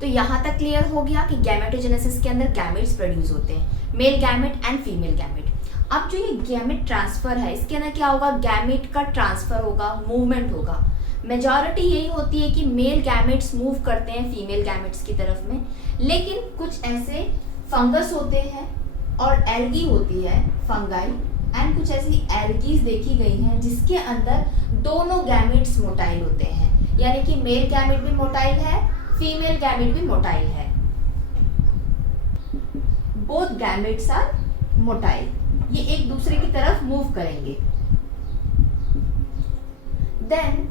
तो यहाँ तक क्लियर हो गया कि गैमेटोजेनेसिस के अंदर गैमेट्स प्रोड्यूस होते हैं, male gamete and female gamete. अब जो ये गैमेट ट्रांसफर है, इसके अंदर क्या होगा, गैमेट का ट्रांसफर होगा, मूवमेंट होगा। मेजॉरिटी यही होती है कि मेल गैमेट्स मूव करते हैं फीमेल गैमेट्स की तरफ में, लेकिन कुछ ऐसे फंगस होते हैं और एल्गी होती है, फंगाई, एंड कुछ ऐसी एल्गीज देखी गई हैं जिसके अंदर दोनों गैमेट्स मोटाइल होते हैं, यानी कि मेल गैमेट भी मोटाइल है, फीमेल गैमेट भी मोटाइल है। बोथ गैमेट्स आर मोटाइल, ये एक दूसरे की तरफ मूव करेंगे। देन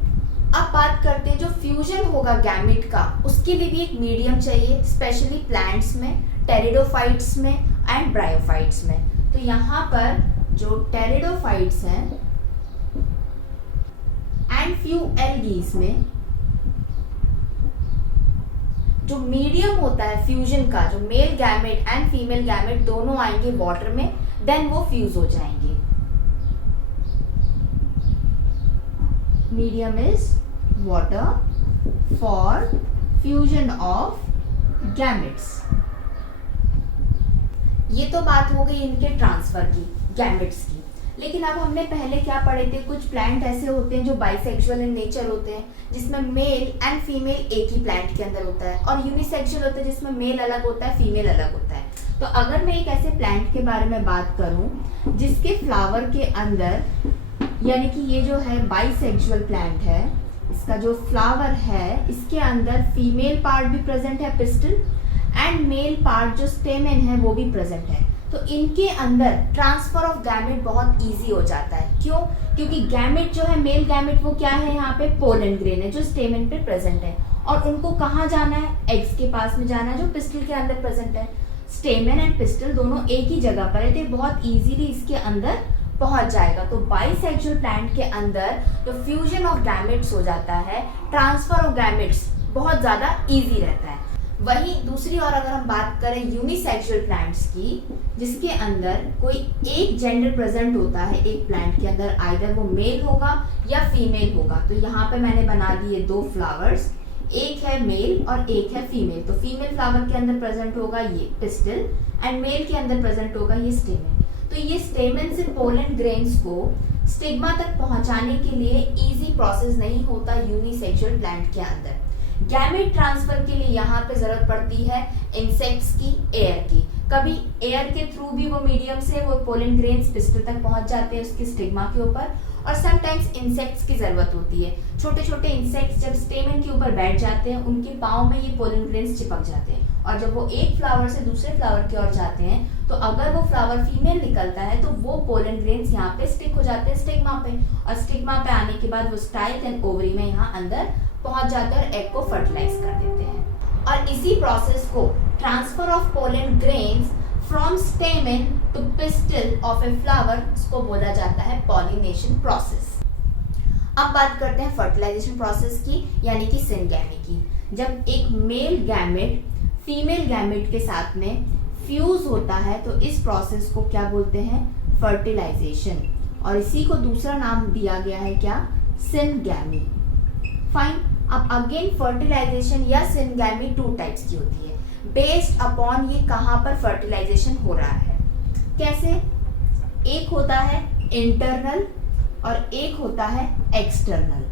अब बात करते हैं जो फ्यूजन होगा गैमेट का, उसके लिए भी एक मीडियम चाहिए, स्पेशली प्लांट्स में, टेरिडोफाइट्स में एंड ब्रायोफाइट्स में। तो यहाँ पर जो टेरिडोफाइट्स हैं एंड फ्यू एल्गीज में जो मीडियम होता है फ्यूजन का, जो male gamete and female gamete दोनों आएंगे वाटर में, देन वो फ्यूज हो जाएंगे। Medium is water for fusion of gametes. ये तो बात हो गई इनके ट्रांसफर की, गैमेट्स की। लेकिन अब हमने पहले क्या पढ़े थे, कुछ प्लांट ऐसे होते हैं जो बाइसेक्सुअल इन नेचर होते हैं, जिसमें मेल एंड फीमेल एक ही प्लांट के अंदर होता है, और यूनिसेक्सुअल होते हैं जिसमें मेल अलग होता है, फीमेल अलग होता है। तो अगर मैं एक ऐसे प्लांट के बारे में बात करूं जिसके फ्लावर के अंदर, यानी कि ये जो है बाइसेक्सुअल प्लांट है, इसका जो फ्लावर है इसके अंदर फीमेल पार्ट भी प्रेजेंट है, पिस्टल, एंड मेल पार्ट जो स्टेमेन है वो भी प्रेजेंट है, तो इनके अंदर ट्रांसफर ऑफ गैमेट बहुत इजी हो जाता है। क्यों? क्योंकि गैमेट जो है, मेल गैमेट, वो क्या है, यहाँ पे पोलन ग्रेन है जो स्टेमेन पे प्रेजेंट है, और उनको कहाँ जाना है, एग्स के पास में जाना है जो पिस्टल के अंदर प्रेजेंट है। स्टेमेन एंड पिस्टल दोनों एक ही जगह पर है, तो बहुत इजीली इसके अंदर पहुंच जाएगा। तो बाइसेक्सुअल प्लांट के अंदर जो फ्यूजन ऑफ गैमेट्स हो जाता है, ट्रांसफर ऑफ गैमेट्स बहुत ज्यादा इजी रहता है। वहीं दूसरी ओर अगर हम बात करें यूनिसेक्सुअल प्लांट्स की, जिसके अंदर कोई एक जेंडर प्रेजेंट होता है एक प्लांट के अंदर, आइदर वो मेल होगा या फीमेल होगा। तो यहाँ पे मैंने बना दिए दो फ्लावर्स, एक है मेल और एक है फीमेल। तो फीमेल फ्लावर के अंदर प्रेजेंट होगा ये पिस्टिल, एंड मेल के अंदर प्रेजेंट होगा ये स्टेमेन। तो ये स्टेमेन से पोलन ग्रेन्स को स्टिग्मा तक पहुंचाने के लिए इजी प्रोसेस नहीं होता यूनिसेक्सुअल प्लांट के अंदर। गैमेट ट्रांसफर के लिए यहाँ पे जरूरत पड़ती है इंसेक्ट्स की, एयर की। कभी एयर के थ्रू भी वो मीडियम से वो पोलन ग्रेन्स पिस्टल तक पहुंच जाते हैं उसके स्टिग्मा के ऊपर, और समटाइम्स इंसेक्ट्स की जरूरत होती है। छोटे छोटे इंसेक्ट्स जब स्टेमन के ऊपर बैठ जाते हैं, उनके पाँव में ये पोलन ग्रेन्स चिपक जाते हैं, और जब वो एक फ्लावर से दूसरे फ्लावर की ओर जाते हैं, तो अगर वो फ्लावर फीमेल निकलता है तो वो पोलन ग्रेन्स यहाँ पे स्टिक हो जाते हैं स्टिग्मा पे, और स्टिग्मा पे आने के बाद वो स्टाइल एंड ओवरी में यहाँ अंदर पहुंच जाते हैं और एग को फर्टिलाइज कर देते हैं। और इसी प्रोसेस को transfer of pollen grains from stamen to pistil of a flower, इसको बोला जाता है पॉलिनेशन प्रोसेस। अब बात करते हैं फर्टिलाइजेशन प्रोसेस की, यानी कि सिनगैमी की। जब एक मेल गैमेट फीमेल गैमेट के साथ में फ्यूज होता है तो इस प्रोसेस को क्या बोलते हैं, फर्टिलाइजेशन, और इसी को दूसरा नाम दिया गया है क्या, सिनगैमी। फाइन। अब अगेन फर्टिलाइजेशन या सिनगैमी टू टाइप्स की होती है, बेस्ड अपॉन ये कहाँ पर फर्टिलाइजेशन हो रहा है। कैसे? एक होता है इंटरनल और एक होता है एक्सटर्नल।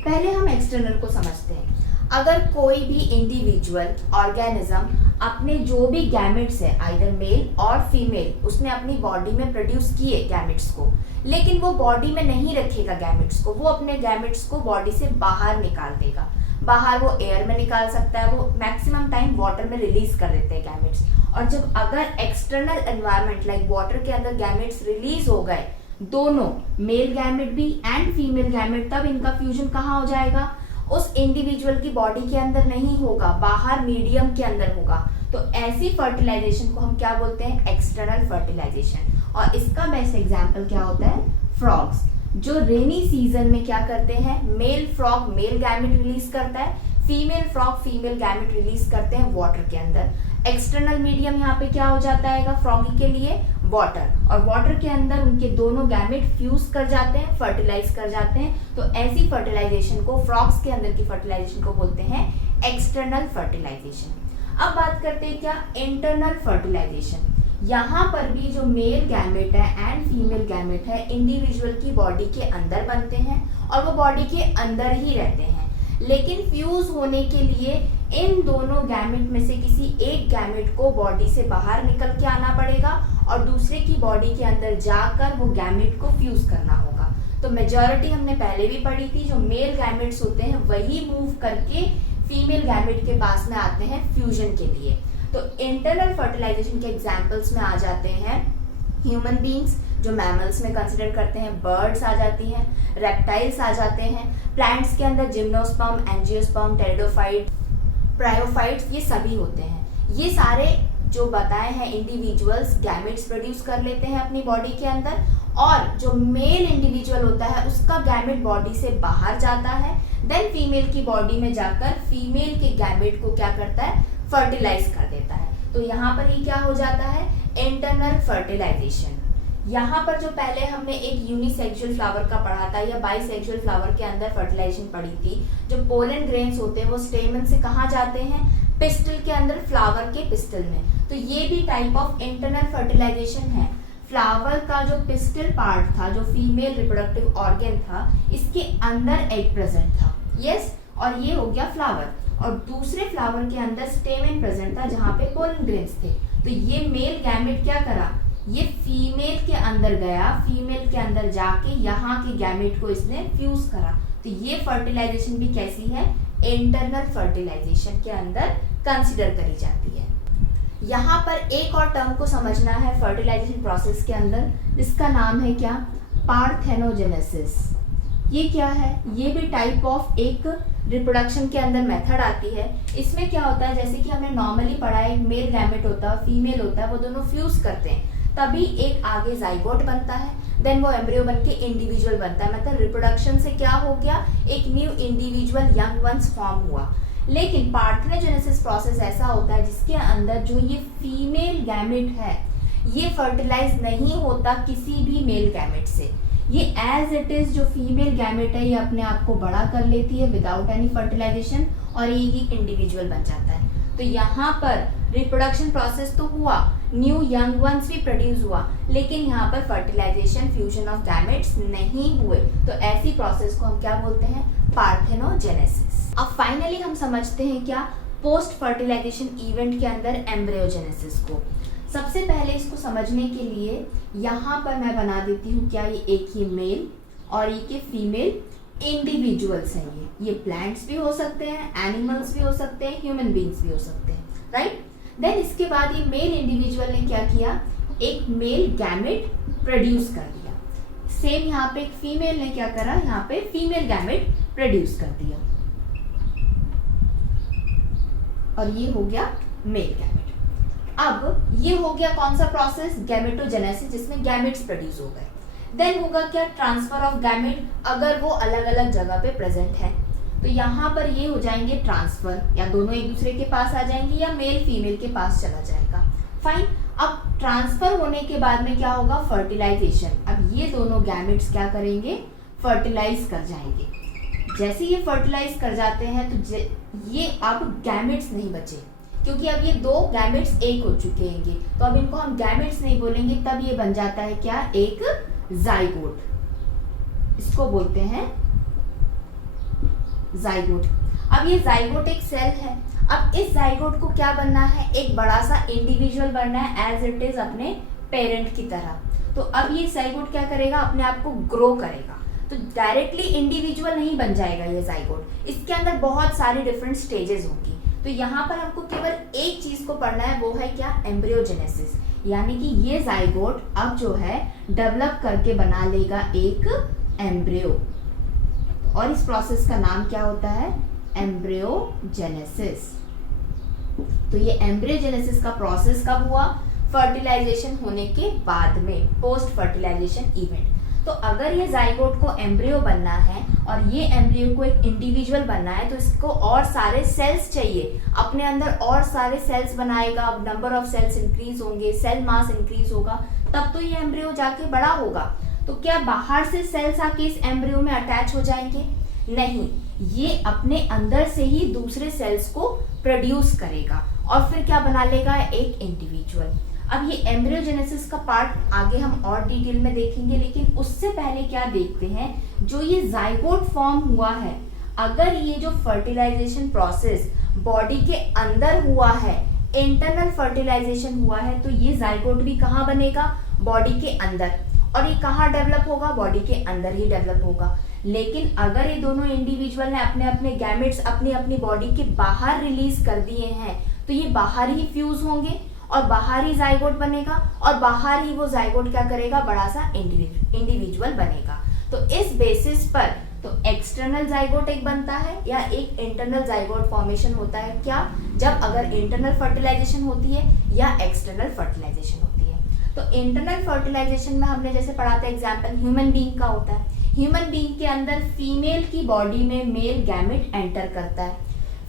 पहले हम एक्सटर्नल को समझते हैं। अगर कोई भी इंडिविजुअल ऑर्गेनिज्म अपने जो भी गैमेट्स है, आइदर मेल और फीमेल, उसने अपनी बॉडी में प्रोड्यूस किए गैमेट्स को, लेकिन वो बॉडी में नहीं रखेगा गैमेट्स को, वो अपने गैमेट्स को बॉडी से बाहर निकाल देगा। बाहर वो एयर में निकाल सकता है, वो मैक्सिमम टाइम वाटर में रिलीज कर देते हैं गैमेट्स। और जब अगर एक्सटर्नल एनवायरनमेंट लाइक वाटर के अंदर गैमेट्स रिलीज हो गए, दोनों मेल गैमेट भी एंड फीमेल गैमेट, तब इनका फ्यूजन कहाँ हो जाएगा, उस इंडिविजुअल की बॉडी के अंदर नहीं होगा, बाहर मीडियम के अंदर होगा। तो ऐसी फर्टिलाइजेशन को हम क्या बोलते हैं, एक्सटर्नल फर्टिलाइजेशन। और इसका बेस्ट एग्जांपल क्या होता है, फ्रॉग्स, जो रेनी सीजन में क्या करते हैं, male frog male gamete release करता है, female frog female gamete release करते हैं वाटर के अंदर। एक्सटर्नल मीडियम यहाँ पे क्या हो जाता है फ्रॉगी के लिए, वाटर, और वाटर के अंदर उनके दोनों गैमेट फ्यूज कर जाते हैं, फर्टिलाइज कर जाते हैं। तो ऐसी फर्टिलाइजेशन को, फ्रॉग्स के अंदर की फर्टिलाइजेशन को बोलते हैं एक्सटर्नल फर्टिलाइजेशन। अब बात करते हैं क्या, इंटरनल फर्टिलाइजेशन। यहाँ पर भी जो मेल गैमेट है एंड फीमेल गैमेट है इंडिविजुअल की बॉडी के अंदर बनते हैं और वो बॉडी के अंदर ही रहते हैं, लेकिन फ्यूज होने के लिए इन दोनों गैमेट में से किसी एक गैमेट को बॉडी से बाहर निकल के आना पड़ेगा और दूसरे की बॉडी के अंदर जाकर वो गैमेट को फ्यूज करना होगा। तो मेजॉरिटी हमने पहले भी पढ़ी थी, जो मेल गैमेट्स होते हैं वही मूव करके फीमेल गैमेट के पास में आते हैं फ्यूजन के लिए। तो इंटरनल फर्टिलाइजेशन के एग्जांपल्स में आ जाते हैं ह्यूमन बींग्स, जो मैमल्स में कंसिडर करते हैं, बर्ड्स आ जाती हैं, रेप्टाइल्स आ जाते हैं, प्लांट्स के अंदर जिम्नोस्पर्म, एंजियोस्पर्म, टेरिडोफाइट, प्रायोफाइट्स, ये सभी होते हैं। ये सारे जो बताए हैं इंडिविजुअल्स गैमेट्स प्रोड्यूस कर लेते हैं अपनी बॉडी के अंदर, और जो मेल इंडिविजुअल होता है उसका गैमेट बॉडी से बाहर जाता है, देन फीमेल की बॉडी में जाकर फीमेल के गैमेट को क्या करता है, फर्टिलाइज कर देता है। तो यहाँ पर ये क्या हो जाता है, इंटरनल फर्टिलाइजेशन। यहाँ पर जो पहले हमने एक यूनिसेक्सुअल फ्लावर का पढ़ा था या बाइसेक्सुअल फ्लावर के अंदर फर्टिलाइजेशन पढ़ी थी, जो पोलन ग्रेन्स होते हैं वो स्टेमन से कहाँ जाते हैं, पिस्टल के अंदर, फ्लावर के पिस्टल में। तो ये भी टाइप ऑफ इंटरनल फर्टिलाइजेशन है। फ्लावर का जो पिस्टल पार्ट था, जो फीमेल रिप्रोडक्टिव ऑर्गन था, इसके अंदर एग प्रेजेंट था, यस, और ये हो गया फ्लावर, और दूसरे फ्लावर के अंदर स्टेमन प्रेजेंट था जहाँ पे पोलन ग्रेन्स थे। तो ये मेल गैमेट क्या करा, ये फीमेल के अंदर गया, फीमेल के अंदर जाके यहाँ के गैमेट को इसने फ्यूज करा। तो ये फर्टिलाइजेशन भी कैसी है, इंटरनल फर्टिलाइजेशन के अंदर कंसिडर करी जाती है। यहाँ पर एक और टर्म को समझना है फर्टिलाइजेशन प्रोसेस के अंदर, इसका नाम है क्या, पार्थेनोजेनेसिस। ये क्या है, ये भी टाइप ऑफ एक रिप्रोडक्शन के अंदर मेथड आती है। इसमें क्या होता है, जैसे कि हमने नॉर्मली पढ़ा है, मेल गैमेट होता है, फीमेल होता है, वो दोनों फ्यूज करते हैं, तभी एक आगे जाइगोट बनता है, देन वो एम्ब्रियो बनके इंडिविजुअल बनता है। मतलब रिप्रोडक्शन से क्या हो गया, एक new individual young ones form हुआ। लेकिन पार्थेनोजेनेसिस प्रोसेस ऐसा होता है जिसके अंदर जो ये फीमेल गैमेट है ये फर्टिलाइज नहीं होता किसी भी मेल गैमेट से। ये एज इट इज जो फीमेल गैमेट है ये अपने आप को बड़ा कर लेती है विदाउट एनी फर्टिलाइजेशन और ये इंडिविजुअल बन जाता है। तो यहाँ पर रिप्रोडक्शन प्रोसेस तो हुआ, न्यू यंग वंस भी प्रोड्यूस हुआ, लेकिन यहाँ पर फर्टिलाइजेशन, फ्यूजन ऑफ गैमेट्स नहीं हुए। तो ऐसी प्रोसेस को हम क्या बोलते हैं, पार्थेनोजेनेसिस। अब फाइनली हम समझते हैं क्या, पोस्ट फर्टिलाइजेशन इवेंट के अंदर एम्ब्रियोजेनेसिस को। सबसे पहले इसको समझने के लिए यहाँ पर मैं बना देती हूँ क्या, ये एक ही मेल और एक ही फीमेल इंडिविजुअल्स हैं। ये प्लांट्स भी हो सकते हैं, एनिमल्स भी हो सकते हैं, ह्यूमन बींग्स भी हो सकते हैं, राइट। देन इसके बाद ये मेल इंडिविजुअल ने क्या किया, एक मेल गैमेट प्रोड्यूस कर दिया। सेम यहाँ पे एक फीमेल ने क्या करा, यहाँ पे फीमेल गैमेट प्रोड्यूस कर दिया, और ये हो गया मेल गैमेट। अब ये हो गया कौन सा प्रोसेस, गैमेटोजेनेसिस, जिसमें गैमेट्स प्रोड्यूस हो गए। देन होगा क्या, ट्रांसफर ऑफ गैमेट, अगर वो अलग अलग जगह पे प्रेजेंट है तो यहाँ पर ये हो जाएंगे ट्रांसफर, या दोनों एक दूसरे के पास आ जाएंगे या मेल फीमेल के पास चला जाएगा, फाइन। अब ट्रांसफर होने के बाद में क्या होगा, फर्टिलाइजेशन। अब ये दोनों गैमेट्स क्या करेंगे, फर्टिलाइज कर जाएंगे। जैसे ये फर्टिलाइज कर जाते हैं तो ये अब गैमेट्स नहीं बचे, क्योंकि अब ये दो गैमेट्स एक हो चुके हैं, तो अब इनको हम गैमेट्स नहीं बोलेंगे, तब ये बन जाता है क्या, एक जाइगोट। इसको बोलते हैं जाइगोट। अब ये जाइगोट एक सेल है। अब इस जाइगोट को क्या बनना है, एक बड़ा सा इंडिविजुअल बनना है एज इट इज अपने पेरेंट की तरह। तो अब ये जाइगोट क्या करेगा, अपने आप को ग्रो करेगा। तो डायरेक्टली इंडिविजुअल नहीं बन जाएगा ये जाइगोट, इसके अंदर बहुत सारी डिफरेंट स्टेजेस होंगी। तो यहाँ पर हमको केवल एक चीज को पढ़ना है, वो है क्या, एम्ब्रियोजेनेसिस। यानी कि ये जाइगोट अब जो है डेवलप करके बना लेगा एक एम्ब्रियो, और इस प्रोसेस का नाम क्या होता है, एम्ब्रियोजेनेसिस। तो ये एम्ब्रियोजेनेसिस का प्रोसेस कब हुआ, फर्टिलाइजेशन होने के बाद में, पोस्ट फर्टिलाइजेशन इवेंट। तो अगर ये जाइगोट को एम्ब्रियो बनना है और ये एम्ब्रियो को एक इंडिविजुअल बनना है, तो इसको और सारे सेल्स चाहिए, अपने अंदर और सारे सेल्स बनाएगा। अब नंबर ऑफ सेल्स इंक्रीज होंगे, सेल मास इंक्रीज होगा, तब तो ये एम्ब्रियो जाके बड़ा होगा। तो क्या बाहर से सेल्स आके इस एम्ब्रियो में अटैच हो जाएंगे, नहीं, ये अपने अंदर से ही दूसरे सेल्स को प्रोड्यूस करेगा और फिर क्या बना लेगा, एक इंडिविजुअल। अब ये एम्ब्रियोजेनेसिस का पार्ट आगे हम और डिटेल में देखेंगे, लेकिन उससे पहले क्या देखते हैं, जो ये जाइगोट फॉर्म हुआ है, अगर ये जो फर्टिलाइजेशन प्रोसेस बॉडी के अंदर हुआ है, इंटरनल फर्टिलाइजेशन हुआ है, तो ये जाइगोट भी कहाँ बनेगा, बॉडी के अंदर। और ये कहाँ डेवलप होगा, बॉडी के अंदर ही डेवलप होगा। लेकिन अगर ये दोनों इंडिविजुअल ने अपने अपने गैमेट्स अपनी अपनी बॉडी के बाहर रिलीज कर दिए हैं, तो ये बाहर ही फ्यूज होंगे और बाहर ही जाइगोट बनेगा और बाहर ही वो जाइगोट क्या करेगा, बड़ा सा इंडिविजुअल बनेगा। तो इस बेसिस पर तो एक्सटर्नल जाइगोट एक बनता है या एक इंटरनल जाइगोट फॉर्मेशन होता है, क्या, जब अगर इंटरनल फर्टिलाइजेशन होती है या एक्सटर्नल फर्टिलाइजेशन होती है। तो इंटरनल फर्टिलाइजेशन में हमने जैसे पढ़ा था एग्जाम्पल ह्यूमन बीइंग का होता है। ह्यूमन बीइंग के अंदर फीमेल की बॉडी में मेल गैमेट एंटर करता है,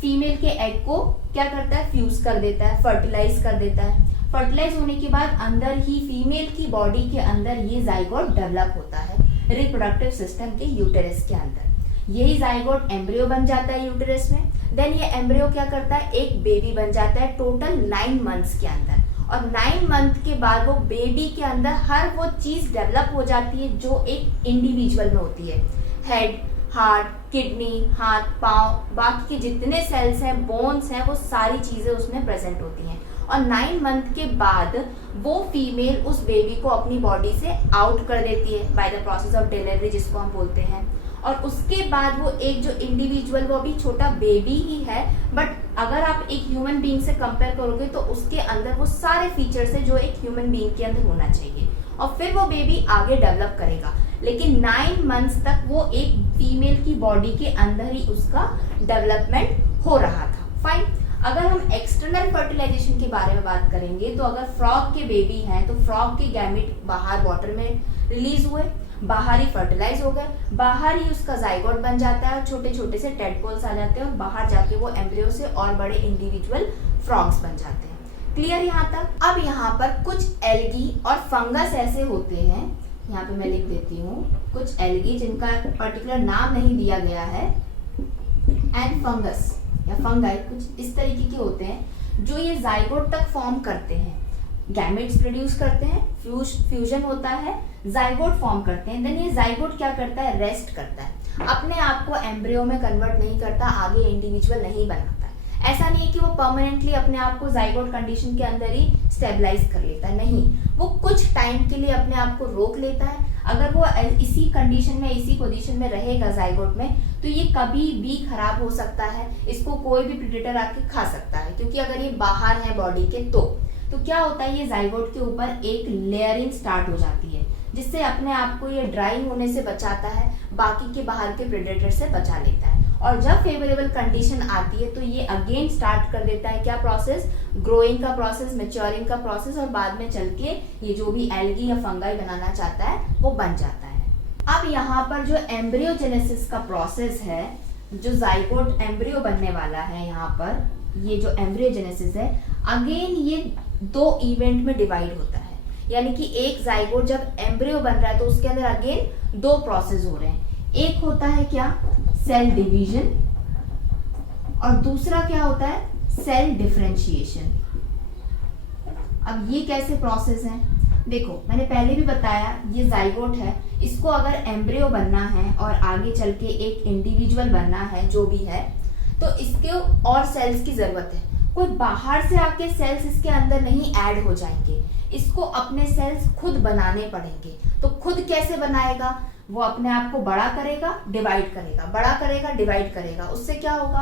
फीमेल के एग को क्या करता है, फ्यूज कर देता है, फर्टिलाइज कर देता है। फर्टिलाइज होने के बाद अंदर ही फीमेल की बॉडी के अंदर ये जाइगोट डेवलप होता है रिप्रोडक्टिव सिस्टम के यूटेरस के अंदर। यही जाइगोट एम्ब्रियो बन जाता है यूटेरस में। देन ये एम्ब्रियो क्या करता है, एक बेबी बन जाता है टोटल 9 मंथ्स के अंदर। और 9 मंथ के बाद वो बेबी के अंदर हर वो चीज डेवलप हो जाती है जो एक इंडिविजुअल में होती है। हेड, हार्ट, किडनी, हाथ, पाँव, बाकी के जितने सेल्स हैं, बोन्स हैं, वो सारी चीजें उसमें प्रेजेंट होती हैं। और 9 मंथ के बाद वो फीमेल उस बेबी को अपनी बॉडी से आउट कर देती है by the process of delivery, जिसको हम बोलते हैं। और उसके बाद वो एक जो इंडिविजुअल, वो अभी छोटा बेबी ही है, बट अगर आप एक ह्यूमन बीइंग से कंपेयर करोगे तो उसके अंदर वो सारे फीचर्स है जो एक ह्यूमन बीइंग के अंदर होना चाहिए। और फिर वो बेबी आगे डेवलप करेगा, लेकिन 9 मंथ्स तक वो एक फीमेल की बॉडी के अंदर ही उसका डेवलपमेंट हो रहा था। फाइन। अगर हम एक्सटर्नल फर्टिलाइजेशन के बारे में बात करेंगे, तो अगर फ्रॉग के बेबी हैं तो फ्रॉग के गैमेट बाहर वाटर में रिलीज हुए, बाहर ही फर्टिलाइज हो गए, बाहर ही उसका जाइगोट बन जाता है, छोटे छोटे से टेडपोल्स आ जाते हैं और बाहर जाके वो एम्ब्रियो से और बड़े इंडिविजुअल फ्रॉग्स बन जाते हैं। क्लियर यहाँ तक। अब यहाँ पर कुछ एल्गी और फंगस ऐसे होते हैं, यहाँ पे मैं लिख देती हूँ, कुछ एल्गी जिनका पर्टिकुलर नाम नहीं दिया गया है, एंड फंगस या फंगाई कुछ इस तरीके के होते हैं जो ये जाइगोट तक फॉर्म करते हैं, गैमेट्स प्रोड्यूस करते हैं, फ्यूजन होता है, जाइगोट फॉर्म करते हैं। देन ये जाइगोट क्या करता है, रेस्ट करता है, अपने आप को एम्ब्रियो में कन्वर्ट नहीं करता, आगे इंडिविजुअल नहीं बनाता है। ऐसा नहीं है कि वो परमानेंटली अपने आप को जाइगोट कंडीशन के अंदर ही स्टेबलाइज कर लेता है, नहीं, वो कुछ टाइम के लिए अपने आप को रोक लेता है। अगर वो इसी कंडीशन में, इसी पोजीशन में रहेगा जाइगोट में, तो ये कभी भी खराब हो सकता है, इसको कोई भी प्रेडेटर आके खा सकता है, क्योंकि अगर ये बाहर है बॉडी के तो क्या होता है, ये जाइगोट के ऊपर एक लेयरिंग स्टार्ट हो जाती है, जिससे अपने आप को ये ड्राई होने से बचाता है, बाकी के बाहर के प्रेडेटर से बचा लेता है। और जब फेवरेबल कंडीशन आती है तो ये अगेन स्टार्ट कर देता है क्या प्रोसेस, ग्रोइंग का प्रोसेस, मैच्योरिंग का प्रोसेस, और बाद में चल के ये जो भी एल्गी या फंगाई बनाना चाहता है वो बन जाता है। अब यहाँ पर जो एम्ब्रियोजेनेसिस का प्रोसेस है, जो जाइगोट एम्ब्रियो बनने वाला है, यहाँ पर ये जो एम्ब्रियोजेनेसिस है, अगेन ये 2 इवेंट में डिवाइड होता है। यानी कि एक जाइगोट जब एम्ब्रियो बन रहा है तो उसके अंदर अगेन 2 प्रोसेस हो रहे हैं। एक होता है क्या, सेल डिवीजन, और दूसरा क्या होता है, सेल डिफरेंशिएशन। अब ये कैसे प्रोसेस है, देखो मैंने पहले भी बताया, ये जाइगोट है, इसको अगर एम्ब्रियो बनना है और आगे चल के एक इंडिविजुअल बनना है जो भी है, तो इसके और सेल्स की जरूरत है। कोई बाहर से आके सेल्स इसके अंदर नहीं ऐड हो जाएंगे, इसको अपने सेल्स खुद बनाने पड़ेंगे। तो खुद कैसे बनाएगा, वो अपने आप को बड़ा करेगा, डिवाइड करेगा, बड़ा करेगा, डिवाइड करेगा। उससे क्या होगा,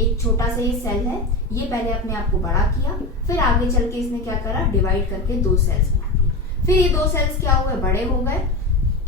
एक छोटा सा ये सेल है, ये पहले अपने आप को बड़ा किया, फिर आगे चल के इसने क्या करा, डिवाइड करके 2 सेल्स बना दिए, फिर ये 2 सेल्स क्या हुए, बड़े हो गए,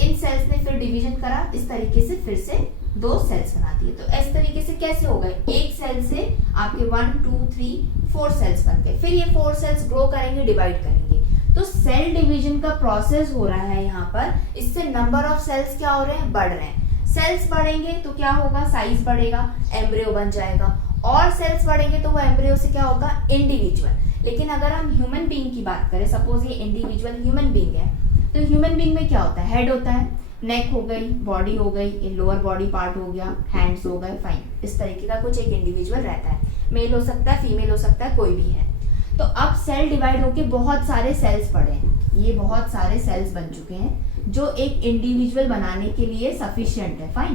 इन सेल्स ने फिर डिवीजन करा, इस तरीके से फिर से 2 सेल्स बना दिए। तो इस तरीके से कैसे हो गए, एक सेल से आपके 1 2 3 4 सेल्स बन गए, फिर ये 4 सेल्स ग्रो करेंगे, डिवाइड करेंगे। तो सेल डिवीजन का प्रोसेस हो रहा है यहाँ पर, इससे नंबर ऑफ सेल्स क्या हो रहे हैं, बढ़ रहे हैं। सेल्स बढ़ेंगे तो क्या होगा, साइज बढ़ेगा, एम्ब्रियो बन जाएगा, और सेल्स बढ़ेंगे तो वो एम्ब्रियो से क्या होगा, इंडिविजुअल। लेकिन अगर हम ह्यूमन बीइंग की बात करें, सपोज ये इंडिविजुअल ह्यूमन बीइंग है, तो ह्यूमन बीइंग में क्या होता है, हेड होता है, नेक हो गई, बॉडी हो गई, ये लोअर बॉडी पार्ट हो गया, हैंड्स हो गए, फाइन। इस तरीके का कुछ एक इंडिविजुअल रहता है, मेल हो सकता है, फीमेल हो सकता है, कोई भी है। तो अब सेल डिवाइड होके बहुत सारे सेल्स पड़े हैं, ये बहुत सारे सेल्स बन चुके हैं जो एक इंडिविजुअल बनाने के लिए सफिशिएंट है, फाइन।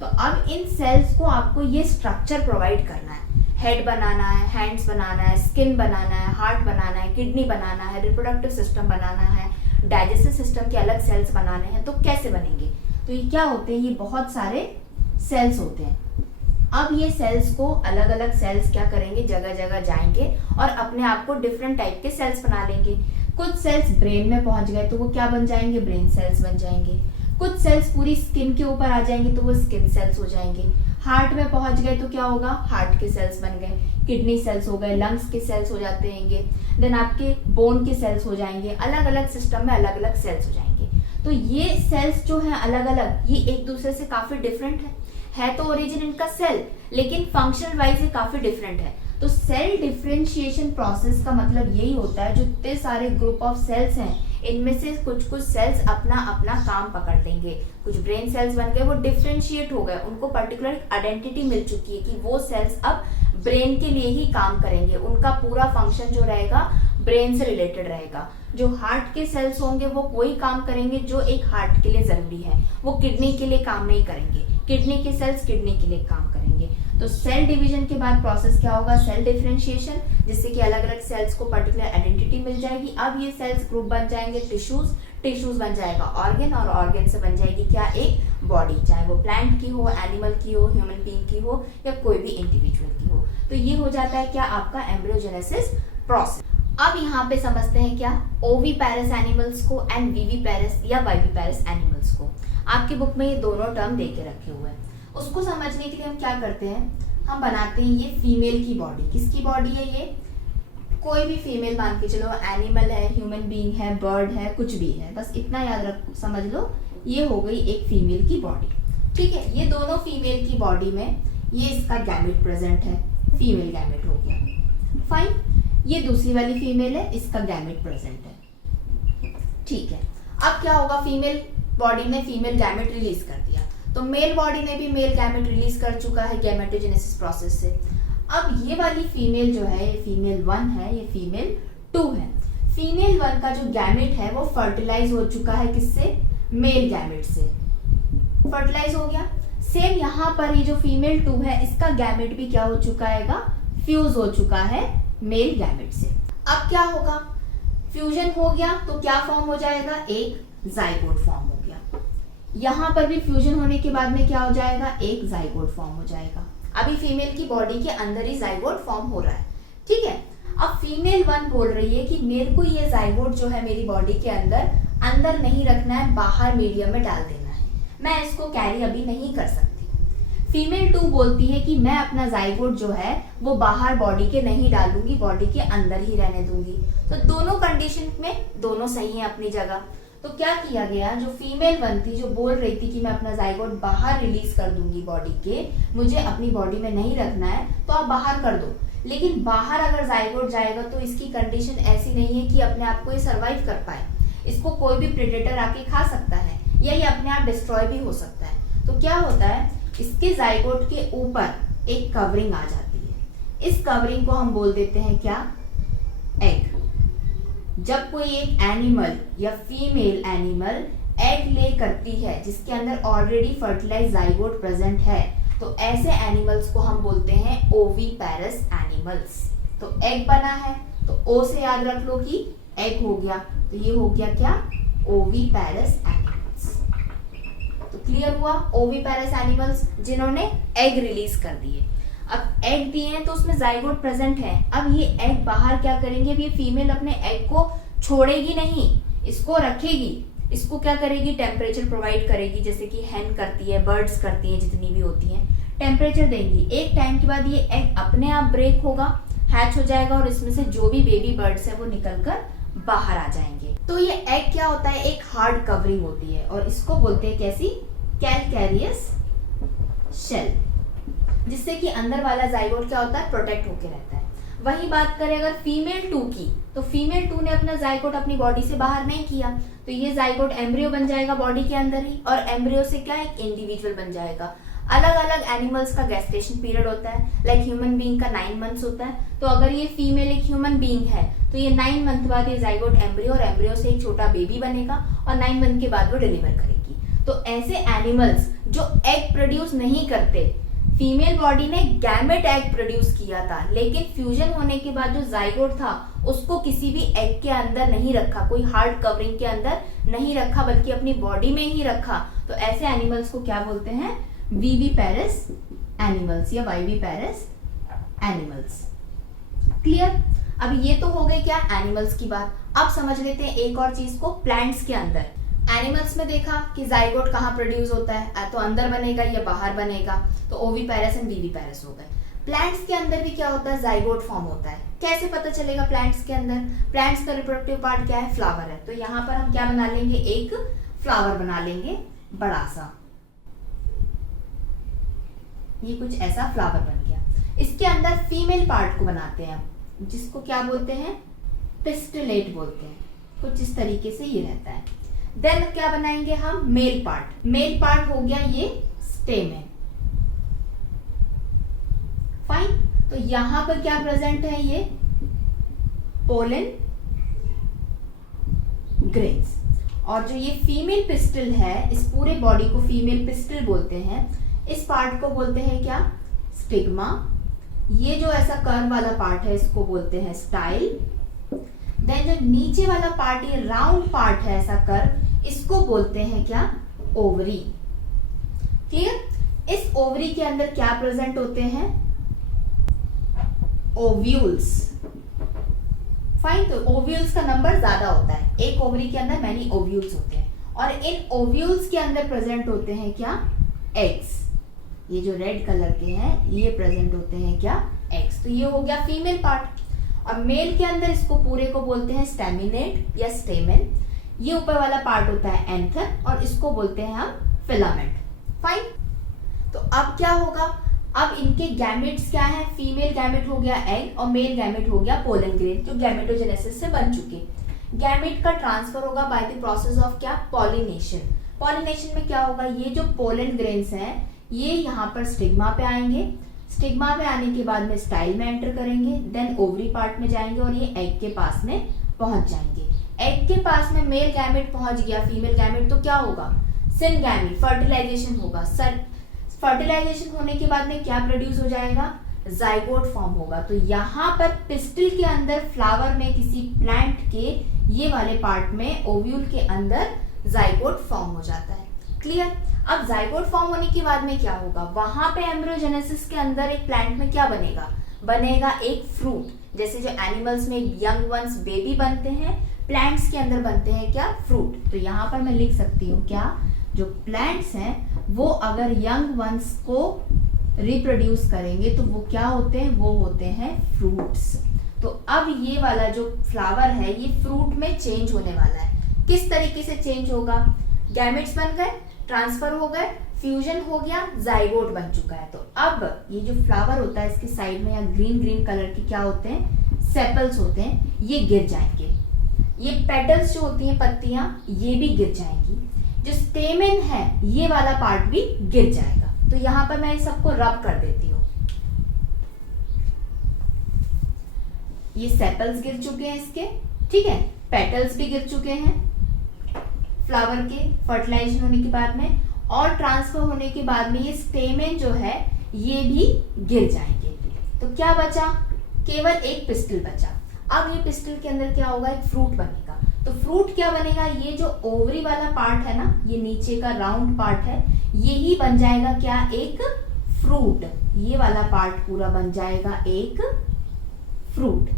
तो अब इन सेल्स को आपको ये स्ट्रक्चर प्रोवाइड करना है, हेड बनाना है, हैंड्स बनाना है, स्किन बनाना है, हार्ट बनाना है, किडनी बनाना है, रिप्रोडक्टिव सिस्टम बनाना है, डाइजेस्टिव सिस्टम के अलग सेल्स बनाने हैं। तो कैसे बनेंगे? तो ये क्या होते हैं, ये बहुत सारे सेल्स होते हैं। अब ये सेल्स को अलग अलग सेल्स क्या करेंगे, जगह जगह जाएंगे और अपने आप को डिफरेंट टाइप के सेल्स बना लेंगे। कुछ सेल्स ब्रेन में पहुंच गए तो वो क्या बन जाएंगे, ब्रेन सेल्स बन जाएंगे। कुछ सेल्स पूरी स्किन के ऊपर आ जाएंगे तो वो स्किन सेल्स हो जाएंगे। हार्ट में पहुंच गए तो क्या होगा, हार्ट के सेल्स बन गए। किडनी सेल्स हो गए, लंग्स के सेल्स हो जाते हैं, देन आपके बोन के सेल्स हो जाएंगे। अलग अलग सिस्टम में अलग अलग सेल्स हो जाएंगे। तो ये सेल्स जो है अलग अलग, ये एक दूसरे से काफी डिफरेंट है तो ओरिजिन इनका सेल, लेकिन फंक्शनल वाइज ये काफी डिफरेंट है। तो सेल डिफरेंशिएशन प्रोसेस का मतलब यही होता है, जो इतने सारे ग्रुप ऑफ सेल्स हैं इनमें से कुछ कुछ सेल्स अपना अपना काम पकड़ लेंगे। कुछ ब्रेन सेल्स बन गए, वो डिफरेंशिएट हो गए, उनको पर्टिकुलर आइडेंटिटी मिल चुकी है कि वो सेल्स अब ब्रेन के लिए ही काम करेंगे, उनका पूरा फंक्शन जो रहेगा ब्रेन से रिलेटेड रहेगा। जो हार्ट के सेल्स होंगे वो वही काम करेंगे जो एक हार्ट के लिए जरूरी है, वो किडनी के लिए काम नहीं करेंगे। किडनी के सेल्स किडनी के लिए काम करेंगे। तो सेल डिवीजन के बाद प्रोसेस क्या होगा, सेल डिफरेंशिएशन, जिससे कि अलग अलग सेल्स को पर्टिकुलर आइडेंटिटी मिल जाएगी। अब ये सेल्स ग्रुप बन जाएंगे टिश्यूज, टिश्यूज बन जाएगा ऑर्गन, और ऑर्गन से बन जाएगी क्या, एक बॉडी, चाहे वो प्लांट की हो, एनिमल की हो, ह्यूमन बीइंग की हो, या कोई भी इंडिविजुअल की हो। तो ये हो जाता है क्या, आपका एम्ब्रियोजेनेसिस प्रोसेस। अब यहाँ पे समझते हैं क्या, ओविपेरस एनिमल्स को एंड विविपेरस या वाइविपेरस एनिमल्स को। आपकी बुक में ये दोनों टर्म दे के रखे हुए हैं। उसको समझने के लिए हम क्या करते हैं, हम बनाते हैं ये फीमेल की बॉडी। किसकी बॉडी है ये, कोई भी फीमेल मान के चलो, एनिमल है, ह्यूमन बीइंग है, बर्ड है, कुछ भी है, बस इतना याद रख, समझ लो ये हो गई एक फीमेल की बॉडी। ठीक है, ये दोनों फीमेल की बॉडी में ये इसका गैमेट प्रेजेंट है, फीमेल गैमेट हो गया, फाइन। ये दूसरी वाली फीमेल है, इसका गैमेट प्रेजेंट है। ठीक है, अब क्या होगा, फीमेल बॉडी ने फीमेल गैमेट रिलीज कर दिया, तो मेल बॉडी ने भी मेल गैमेट रिलीज कर चुका है गैमेटोजेनेसिस प्रोसेस से। अब ये वाली फीमेल जो है, ये फीमेल 1 है, ये फीमेल 2 है। फीमेल 1 का जो गैमेट है वो फर्टिलाइज हो चुका है, किससे, मेल गैमेट से फर्टिलाइज हो गया। सेम यहाँ पर ये जो फीमेल 2 है, इसका गैमेट भी क्या हो चुका है, फ्यूज हो चुका है मेल गैमेट से। अब क्या होगा, फ्यूजन हो गया तो क्या फॉर्म हो जाएगा, एक जाइगोट फॉर्म हो गया। यहाँ पर भी फ्यूजन होने के बाद में क्या हो जाएगा, एक जाइगोट फॉर्म हो जाएगा। अभी फीमेल की बॉडी के अंदर ही जाइगोट फॉर्म हो रहा है। ठीक है, अब फीमेल 1 बोल रही है कि मेरे को ये जाइगोट जो है मेरी बॉडी के अंदर नहीं रखना है, बाहर मीडियम में डाल देना है, मैं इसको कैरी अभी नहीं कर सकती। फीमेल 2 बोलती है कि मैं अपना जाइगोट जो है वो बाहर बॉडी के नहीं डालूंगी, बॉडी के अंदर ही रहने दूंगी। तो दोनों कंडीशन में दोनों सही है अपनी जगह। तो क्या किया गया, जो फीमेल 1 थी, जो बोल रही थी कि मैं अपना जाइगोट बाहर रिलीज कर दूंगी बॉडी के, मुझे अपनी बॉडी में नहीं रखना है, तो आप बाहर कर दो। लेकिन बाहर अगर जाइगोट जाएगा तो इसकी कंडीशन ऐसी नहीं है कि अपने आप को ये सर्वाइव कर पाए, इसको कोई भी प्रेडेटर आके खा सकता है, या ये अपने आप डिस्ट्रॉय भी हो सकता है। तो क्या होता है, इसके जाइगोट के ऊपर एक कवरिंग आ जाती है। इस कवरिंग को हम बोल देते हैं क्या, एग। जब कोई एक एनिमल या फीमेल एनिमल एग ले करती है जिसके अंदर ऑलरेडी फर्टिलाइज जाइगोट प्रेजेंट है, तो ऐसे एनिमल्स को हम बोलते हैं ओविपेरस एनिमल्स। तो एग बना है तो ओ से याद रख लो कि एग हो गया, तो ये हो गया क्या, ओविपेरस एनिमल्स। तो क्लियर हुआ, ओविपेरस एनिमल्स जिन्होंने एग रिलीज कर दिए। अब एग दिए हैं तो उसमें जाइगोट प्रेजेंट है। अब ये एग बाहर क्या करेंगे, अब ये फीमेल अपने एग को छोड़ेगी नहीं, इसको रखेगी, इसको क्या करेगी, टेम्परेचर प्रोवाइड करेगी, जैसे कि हैन करती है, बर्ड्स करती हैं, जितनी भी होती हैं, टेम्परेचर देंगी। एक टाइम के बाद ये एग अपने आप ब्रेक होगा, हैच हो जाएगा, और इसमें से जो भी बेबी बर्ड्स है वो निकलकर बाहर आ जाएंगे। तो ये एग क्या होता है, एक हार्ड कवरिंग होती है, और इसको बोलते हैं कैसी, कैलकैरियस शेल, जिससे कि अंदर वाला जाइगोट क्या होता है, प्रोटेक्ट होके रहता है। वही बात करें अगर फीमेल 2 की, तो फीमेल 2 ने अपना जाइगोट अपनी बॉडी से बाहर नहीं किया, तो ये जाइगोट एम्ब्रियो बन जाएगा बॉडी के अंदर ही, और एम्ब्रियो से क्या एक इंडिविजुअल बन जाएगा। अलग अलग एनिमल्स का गेस्टेशन पीरियड होता है, लाइक ह्यूमन बीइंग का 9 मंथ्स होता है। तो अगर ये फीमेल एक ह्यूमन बीइंग है तो ये 9 मंथ बाद ये जाइगोट एम्ब्रियो, और एम्ब्रियो से एक छोटा बेबी बनेगा और 9 मंथ के बाद वो डिलीवर करेगी। तो ऐसे एनिमल्स जो एग प्रोड्यूस नहीं करते, फीमेल बॉडी ने गैमेट एग प्रोड्यूस किया था, लेकिन फ्यूजन होने के बाद जो जाइगोट था उसको किसी भी एग के अंदर नहीं रखा, कोई हार्ड कवरिंग के अंदर नहीं रखा, बल्कि अपनी बॉडी में ही रखा। तो ऐसे एनिमल्स को क्या बोलते हैं? विविपेरस एनिमल्स या वाइविपेरस एनिमल्स। क्लियर? अब ये तो हो गई क्या एनिमल्स की बात। अब समझ लेते हैं एक और चीज को प्लांट्स के अंदर। एनिमल्स में देखा कि जाइगोट कहाँ प्रोड्यूस होता है, या तो अंदर बनेगा या बाहर बनेगा, तो ओविपेरस एंड विविपेरस हो गए। प्लांट्स के अंदर भी क्या होता है? जाइगोट फॉर्म होता है। कैसे पता चलेगा प्लांट्स के अंदर? प्लांट्स का रिप्रोडक्टिव पार्ट क्या है? फ्लावर है। तो यहाँ पर हम क्या बना लेंगे? एक फ्लावर बना लेंगे बड़ा सा, ये कुछ ऐसा फ्लावर बन गया। इसके अंदर फीमेल पार्ट को बनाते हैं, जिसको क्या बोलते हैं? पिस्टिलेट बोलते हैं। कुछ इस तरीके से ये रहता है। देन क्या बनाएंगे हम? Male part. मेल पार्ट हो गया ये स्टेमेन। फाइन। तो यहां पर क्या प्रेजेंट है? ये पोलन ग्रेन्स। और जो ये फीमेल पिस्टल है, इस पूरे बॉडी को फीमेल पिस्टल बोलते हैं। इस पार्ट को बोलते हैं क्या? स्टिग्मा। ये जो ऐसा कर्व वाला पार्ट है इसको बोलते हैं स्टाइल। देन जो नीचे वाला पार्ट, ये राउंड पार्ट है ऐसा कर्व, इसको बोलते हैं क्या? ओवरी। क्लियर? इस ओवरी के अंदर क्या प्रेजेंट होते हैं? ओव्यूल्स। फाइन। तो ओव्यूल्स का नंबर ज्यादा होता है, एक ओवरी के अंदर मैनी ओव्यूल्स होते हैं, और इन ओव्यूल्स के अंदर प्रेजेंट होते हैं क्या? एग्स। ये जो रेड कलर के हैं ये प्रेजेंट होते हैं क्या? एग्स। तो ये हो गया फीमेल पार्ट। और मेल के अंदर इसको पूरे को बोलते हैं स्टेमिनेट या स्टेमेन। ये ऊपर वाला पार्ट होता है एंथर, और इसको बोलते हैं हम फिलामेंट। फाइन। तो अब क्या होगा? अब इनके गैमेट्स क्या है? फीमेल गैमेट हो गया एग, और मेल गैमेट हो गया पोलन ग्रेन, जो गैमेटोजेनेसिस से बन चुके। गैमेट का ट्रांसफर होगा बाय द प्रोसेस ऑफ क्या? पॉलिनेशन। पॉलिनेशन में क्या होगा? ये जो पोलन ग्रेन्स हैं ये यहाँ पर स्टिग्मा पे आएंगे। स्टिग्मा पे आने के बाद में स्टाइल में एंटर करेंगे, देन ओवरी पार्ट में जाएंगे और ये एग के पास में पहुंच जाएंगे। एग के पास में मेल गैमेट पहुंच गया, फीमेल गैमेट, तो क्या होगा? सिनगैमी, फर्टिलाइजेशन होगा। फर्टिलाइजेशन होने के बाद में क्या प्रोड्यूस हो जाएगा? जाइगोट फॉर्म होगा। तो यहाँ पर पिस्टिल के अंदर, फ्लावर में, किसी प्लांट के ये वाले पार्ट में, ओव्यूल के अंदर जाइगोट फॉर्म हो जाता है। क्लियर? अब जाइगोट फॉर्म होने के बाद में क्या होगा? वहां पे एम्ब्रियोजेनेसिस के अंदर एक प्लांट में क्या बनेगा? बनेगा एक फ्रूट। जैसे जो एनिमल्स में यंग वंस बेबी बनते हैं, प्लांट्स के अंदर बनते हैं क्या? फ्रूट। तो यहाँ पर मैं लिख सकती हूँ क्या? जो प्लांट्स हैं वो अगर यंग वंस को रिप्रोड्यूस करेंगे तो वो क्या होते हैं? वो होते हैं फ्रूट्स। तो अब ये वाला जो फ्लावर है ये फ्रूट में चेंज होने वाला है। किस तरीके से चेंज होगा? गैमेट्स बन गए, ट्रांसफर हो गए, फ्यूजन हो गया, जाइगोट बन चुका है। तो अब ये जो फ्लावर होता है इसके साइड में या ग्रीन ग्रीन कलर के क्या होते हैं? सेपल्स होते हैं, ये गिर जाएंगे। ये पेटल्स जो होती हैं, पत्तियां, ये भी गिर जाएंगी। जो स्टेमेन है ये वाला पार्ट भी गिर जाएगा। तो यहां पर मैं सबको रब कर देती हूँ। ये सेपल्स गिर चुके हैं इसके, ठीक है, पेटल्स भी गिर चुके हैं फ्लावर के फर्टिलाइजेशन होने के बाद में, और ट्रांसफर होने के बाद में ये स्टेमेन जो है ये भी गिर जाएंगे। तो क्या बचा? केवल एक पिस्टल बचा। अब ये पिस्टल के अंदर क्या होगा? एक फ्रूट बनेगा। तो फ्रूट क्या बनेगा? ये जो ओवरी वाला पार्ट है ना, ये नीचे का राउंड पार्ट है, यही बन जाएगा क्या? एक फ्रूट। ये वाला पार्ट पूरा बन जाएगा एक फ्रूट।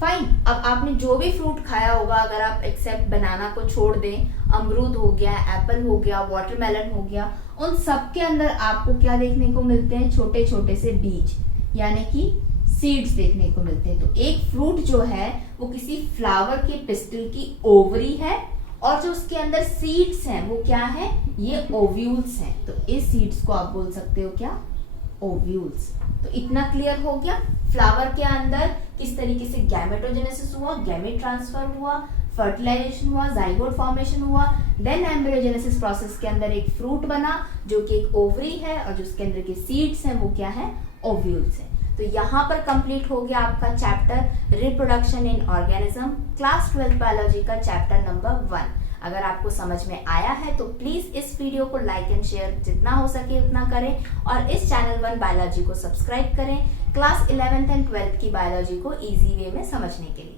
फाइन। अब आपने जो भी फ्रूट खाया होगा, अगर आप एक्सेप्ट बनाना को छोड़ दें, अमरूद हो गया, एप्पल हो गया, वाटरमेलन हो गया, उन सब के अंदर आपको क्या देखने को मिलते हैं? छोटे छोटे से बीज, यानी कि सीड्स देखने को मिलते हैं। तो एक फ्रूट जो है वो किसी फ्लावर के पिस्टल की ओवरी है, और जो उसके अंदर सीड्स हैं वो क्या है? ये ओव्यूल्स हैं। तो इस सीड्स को आप बोल सकते हो क्या? ओव्यूल्स। तो इतना क्लियर हो गया। फ्लावर के अंदर किस तरीके से गैमेटोजेनेसिस हुआ, गैमेट ट्रांसफर हुआ, फर्टिलाइजेशन हुआ, जाइगोट फॉर्मेशन हुआ, देन एम्ब्रियोजेनेसिस प्रोसेस के अंदर एक फ्रूट बना जो कि एक ओवरी है और जिसके अंदर के सीड्स हैं वो क्या है, ओव्यूल्स हैं। तो यहाँ पर कंप्लीट हो गया आपका chapter reproduction in organism, class 12 biology का चैप्टर नंबर 1। अगर आपको समझ में आया है तो प्लीज इस वीडियो को लाइक एंड शेयर जितना हो सके उतना करें और इस चैनल 1 बायोलॉजी को सब्सक्राइब करें क्लास 11th एंड 12th की बायोलॉजी को इजी वे में समझने के लिए।